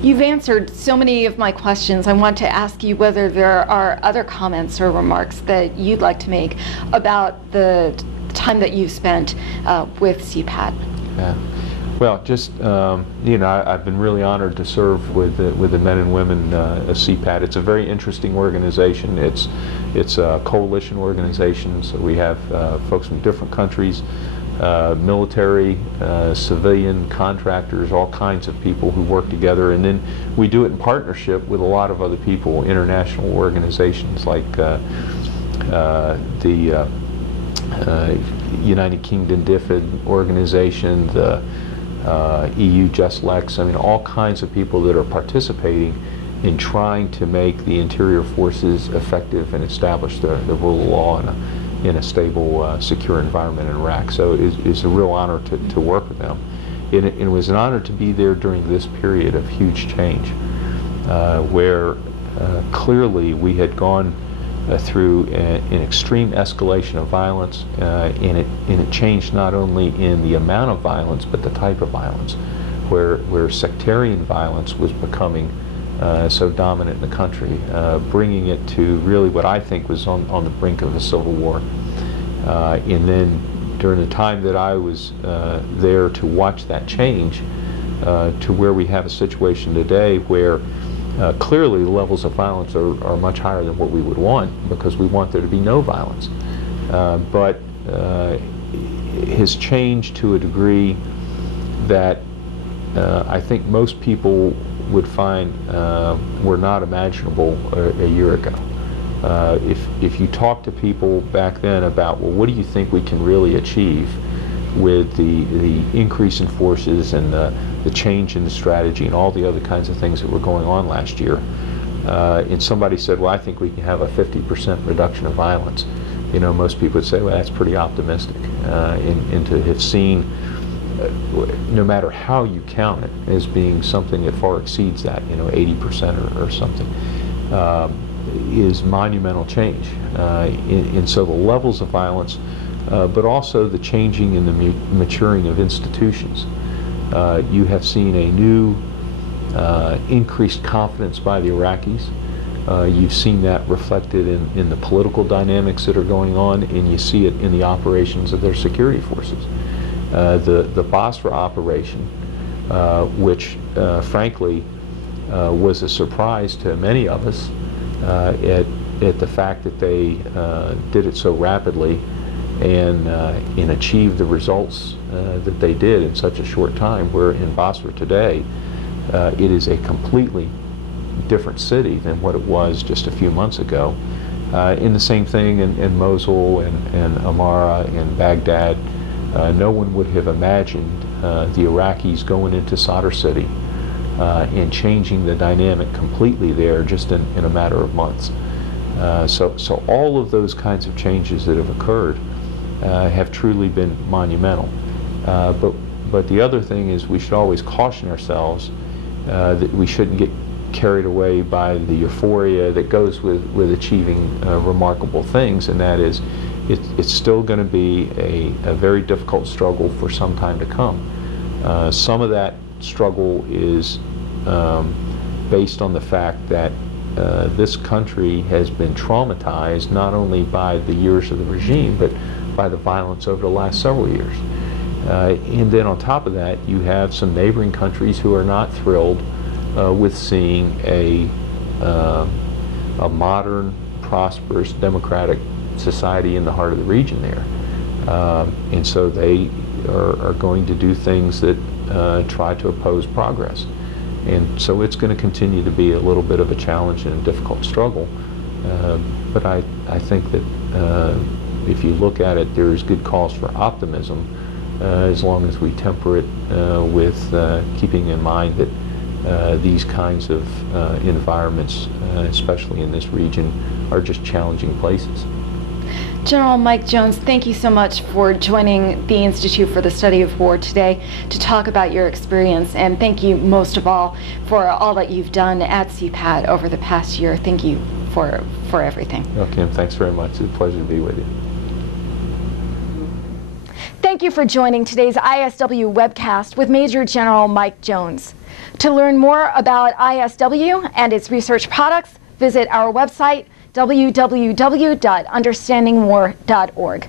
You've answered so many of my questions. I want to ask you whether there are other comments or remarks that you'd like to make about the time that you've spent with CPAT. Yeah. Well, just I've been really honored to serve with the men and women of CPAT. It's a very interesting organization. It's a coalition organization, so we have folks from different countries, military, civilian, contractors, all kinds of people who work together, and then we do it in partnership with a lot of other people, international organizations like the United Kingdom DFID organization, the EU Just Lex. I mean, all kinds of people that are participating in trying to make the interior forces effective and establish the rule of law in a stable, secure environment in Iraq. So it's a real honor to work with them. It was an honor to be there during this period of huge change, where clearly we had gone through an extreme escalation of violence, and it changed not only in the amount of violence but the type of violence, where sectarian violence was becoming so dominant in the country, bringing it to really what I think was on the brink of a civil war. And then during the time that I was there to watch that change to where we have a situation today where clearly the levels of violence are much higher than what we would want, because we want there to be no violence. But has changed to a degree that I think most people would find were not imaginable a year ago. If you talk to people back then about, well, what do you think we can really achieve with the increase in forces and the change in the strategy and all the other kinds of things that were going on last year, and somebody said, well, I think we can have a 50% reduction of violence, you know, most people would say, well, that's pretty optimistic. And to have seen, no matter how you count it, as being something that far exceeds that, you know, 80% or something, is monumental change. And so the levels of violence, but also the changing and the maturing of institutions. You have seen a new increased confidence by the Iraqis. You've seen that reflected in the political dynamics that are going on, and you see it in the operations of their security forces. The Basra operation, which frankly was a surprise to many of us at the fact that they did it so rapidly and achieved the results that they did in such a short time, where in Basra today it is a completely different city than what it was just a few months ago. In the same thing in Mosul and Amara and Baghdad. No one would have imagined the Iraqis going into Sadr City and changing the dynamic completely there just in a matter of months. So all of those kinds of changes that have occurred have truly been monumental. But the other thing is, we should always caution ourselves that we shouldn't get carried away by the euphoria that goes with achieving remarkable things, and that is, it's still going to be a very difficult struggle for some time to come. Some of that struggle is based on the fact that this country has been traumatized not only by the years of the regime, but by the violence over the last several years. And then on top of that, you have some neighboring countries who are not thrilled with seeing a modern, prosperous, democratic society in the heart of the region there. And so they are going to do things that try to oppose progress. And so it's going to continue to be a little bit of a challenge and a difficult struggle. But I think that if you look at it, there is good cause for optimism, as long as we temper it with keeping in mind that these kinds of environments, especially in this region, are just challenging places. General Mike Jones, thank you so much for joining the Institute for the Study of War today to talk about your experience, and thank you most of all for all that you've done at CPAT over the past year. Thank you for everything. Okay, Kim, thanks very much. It's a pleasure to be with you. Thank you for joining today's ISW webcast with Major General Mike Jones. To learn more about ISW and its research products, visit our website, www.understandingwar.org.